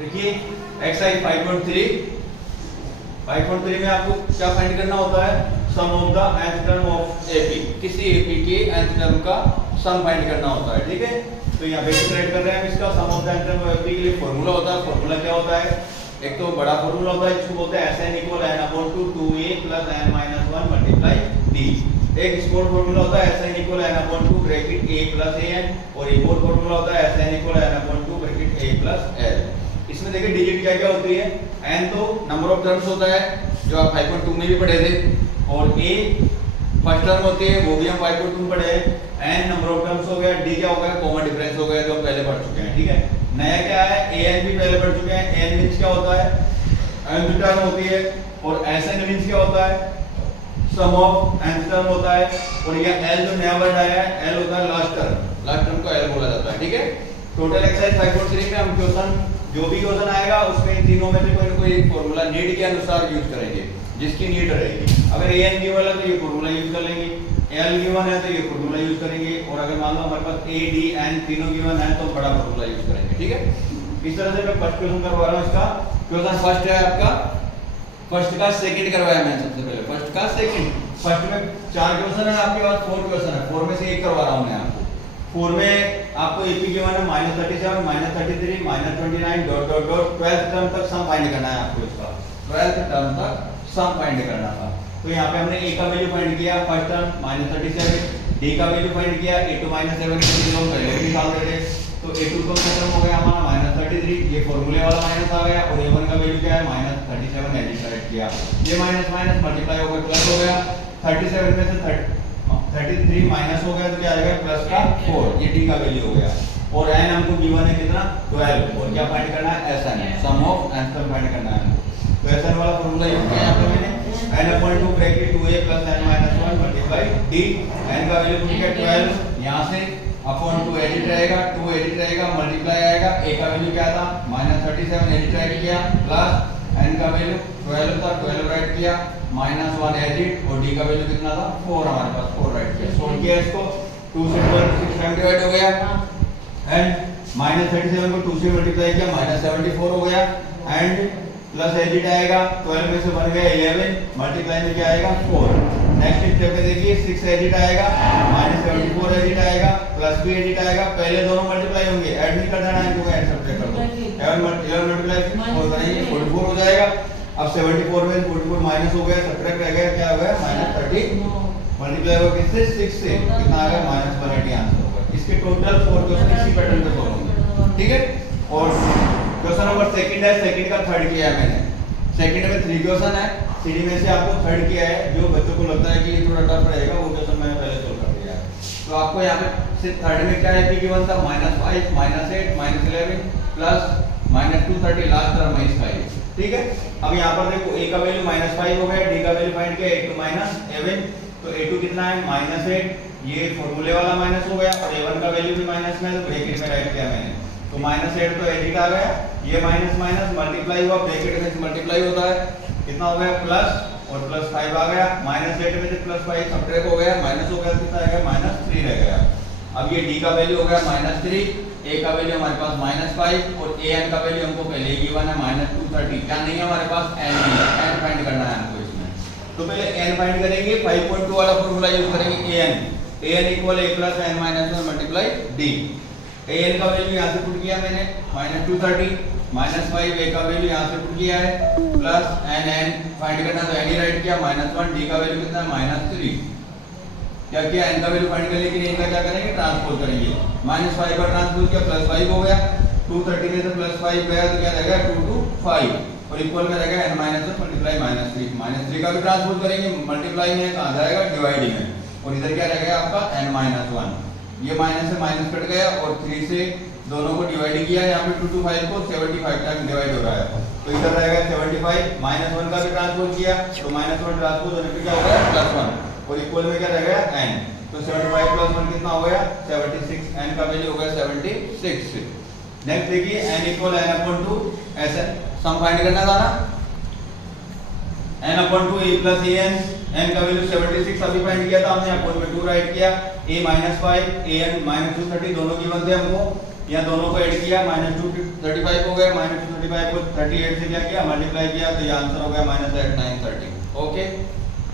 देखिए एक्सरसाइज 5.3 में आपको क्या फाइंड करना होता है, sum of the nth term of AP, किसी एपी के nth टर्म का सम फाइंड करना होता है। ठीक है, तो यहाँ बेसिक राइट कर रहे हैं हम इसका sum of the nth term of AP के लिए फॉर्मूला होता है। फॉर्मूला क्या होता है, एक तो बड़ा फॉर्मूला होता है जिसको बोलते हैं Sn equal n upon 2a plus n minus 1 multiply d। एक स्मॉल फॉर्मूला होता है Sn equal n upon 2 bracket a plus an, और एक और फॉर्मूला होता है Sn equal n upon 2 bracket a plus l। इसमें देखिए डिजिट क्या क्या होती है, n तो नंबर ऑफ टर्म्स होता है जो आप 5.2 में भी पढ़े थे, और a फर्स्ट टर्म होती है वो भी हम 5.2 में पढ़े हैं। n नंबर ऑफ टर्म्स हो गया, d क्या हो गया, कॉमन डिफरेंस हो गया जो हम पहले पढ़ चुके हैं। ठीक है, नया क्या है, an भी पहले पढ़ चुके हैं। n मींस क्या होता है, nth टर्म होती है, और Sn मींस क्या होता है, सम ऑफ nth टर्म होता है, और ये l जो नया वर्ड आया है l होता है लास्ट टर्म को l बोला जाता है। ठीक है, टोटल एक्सरसाइज 5.3 में हम क्वेश्चन जो भी क्वेश्चन आएगा उसमें इन तीनों में से कोई ना कोई फॉर्मूला नीड के अनुसार यूज करेंगे, जिसकी नीड रहेगी। अगर an गिवन है तो ये फॉर्मूला यूज कर लेंगे, l गिवन है तो ये फॉर्मूला यूज करेंगे, और अगर मान लो हमारे पास a d n तीनों गिवन है तो बड़ा फॉर्मूला यूज करेंगे। ठीक है, इस तरह से मैं फर्स्ट क्वेश्चन करवा रहा हूं। इसका क्वेश्चन फर्स्ट है आपका, फर्स्ट का सेकंड करवाया मैंने सबसे पहले, फर्स्ट का सेकंड। फर्स्ट में 4 क्वेश्चन है आपके पास, 4 क्वेश्चन है, 4 में से एक करवा रहा हूं मैं आपको। 4 में आपको एपी गिवन है -37 -33 -29 dot dot dot 12th term तक सम फाइंड करना है आपको। इसका 12th टर्म तक सम फाइंड करना था। तो यहाँ पे हमने a का वैल्यू फाइंड किया फर्स्ट टर्म -37, d का वैल्यू फाइंड किया a2 -7 के लोग पहले भी निकाल रहे थे, तो a2 तो खत्म हो गया हमारा -33, ये फॉर्मूले वाला माइनस आ गया, और a1 का वैल्यू क्या है -37 एडिट किया, ये माइनस माइनस मल्टीप्लाई हो गया प्लस हो गया, 37 में से 33 माइनस हो गया तो क्या आएगा प्लस का 4, ये d का वैल्यू हो गया, और n हमको गिवन है कितना 12, और क्या फाइंड करना है Sn, sum of nth term find करना है। तो Sn वाला फॉर्मूला यूज किया यहां पे मैंने n upon 2 bracket 2a plus n minus 1 multiply d, n का वैल्यू पुट किया 12, यहां से अपॉन 2 एडिट रहेगा, 2 एडिट रहेगा, मल्टीप्लाई आएगा, a का वैल्यू क्या था -37 एडिट राइट किया, प्लस n का वैल्यू 12 था 12 राइट किया, -1 एडिट, और d का वैल्यू कितना था 4, हमारे पास 4 राइट किया, सोल्व किया इसको, 2 से 12 6 टाइम डिवाइड हो गया, एंड -37 को 2 से मल्टीप्लाई किया -74 हो गया, एंड प्लस एडिट आएगा, 12 में से बन गया 11, मल्टीप्लाई में क्या आएगा 4। नेक्स्ट स्टेप में देखिए 6 एडिट आएगा, -74 एडिट आएगा, प्लस भी एडिट आएगा, पहले दोनों मल्टीप्लाई होंगे, ऐड नहीं कर देना है इनको, ऐड सब्ट्रैक्ट कर दो, 11 मल्टीप्लाई 4 करेंगे 44 हो जाएगा। अब 74 में 44 माइनस हो गया, सब्ट्रैक्ट रह गया, क्या हो गया -30, मल्टीप्लाई होगा किससे 6 से, कितना आ गया -180 आंसर होगा। इसके टोटल 4 क्वेश्चन इसी पैटर्न पे सॉल्व होंगे। ठीक है, और क्वेश्चन नंबर सेकंड है, सेकंड का थर्ड किया है मैंने, सेकंड में 3 क्वेश्चन है, सीडी में से आपको थर्ड किया है, जो बच्चों को लगता है कि ये थोड़ा टफ रहेगा वो क्वेश्चन मैंने पहले सोल्व कर दिया है। तो आपको यहाँ पे सिर्फ थर्ड में क्या है कि गिवन था -5 -8 -11 प्लस -230 लास्ट टर्म है इसका। ठीक है, अब यहाँ पर देखो a का वैल्यू -5 हो गया, d का वैल्यू फाइंड किया a2 -7, तो a2 कितना है -8, ये फॉर्मूले वाला माइनस हो गया, और a1 का वैल्यू भी माइनस में, तो ब्रैकेट में राइट किया मैंने, तो -8 तो एडिट आ गया, ये माइनस माइनस मल्टीप्लाई हुआ, ब्रैकेट में मल्टीप्लाई होता है, कितना हो गया प्लस, और प्लस 5 आ गया, -8 में से +5 सब्ट्रैक्ट हो गया, माइनस हो गया, कितना आ गया -3 रह गया। अब ये d का वैल्यू हो गया -3, a का वैल्यू हमारे पास -5, और an का वैल्यू हमको पहले ही गिवन है -230, क्या नहीं है हमारे पास n नहीं है, n फाइंड करना है हमको इसमें। तो पहले n फाइंड करेंगे, 5.2 वाला फॉर्मूला यूज करेंगे, an equal a plus n minus 1 multiply d। an का वैल्यू यहां से पुट किया मैंने -230, -5 a का वैल्यू यहां से पुट किया है, प्लस n फाइंड करना तो n ही राइट किया, -1 d का वैल्यू कितना है -3, क्या किया n का वैल्यू फाइंड करने के लिए इनका क्या करेंगे ट्रांसपोज करेंगे, -5 पर ट्रांसपोज किया +5 हो गया, 230 में से +5 गया तो क्या रहेगा 2 to 5, और इक्वल में रहेगा n -1 मल्टीप्लाई -3 का भी ट्रांसपोज करेंगे, मल्टीप्लाई में कहां जाएगा डिवाइडिंग में, और इधर क्या रहेगा आपका n -1, ये माइनस से माइनस कट गया, और 3 से दोनों को डिवाइड किया, यहाँ पे 2 to 5 को 75 टाइम डिवाइड हो रहा है, तो इधर रहेगा 75, -1 का भी ट्रांसपोज किया, तो -1 ट्रांसपोज होने पे क्या हो गया +1, और इक्वल में क्या रह गया n, तो 75 + 1 कितना हो गया 76, n का वैल्यू हो गया 76। नेक्स्ट देखिए n इक्वल n अपॉन 2, ऐसा सम फाइंड करना था ना, n upon 2 a plus an, n का वैल्यू 76 अभी फाइंड किया था हमने, अपॉन में 2 राइट किया, a -5 an -230 दोनों गिवन थे हमको, यहाँ दोनों को ऐड किया, -235 हो गया, -235 को 38 से क्या किया, मल्टीप्लाई किया, तो ये आंसर हो गया -8 9 30। ओके।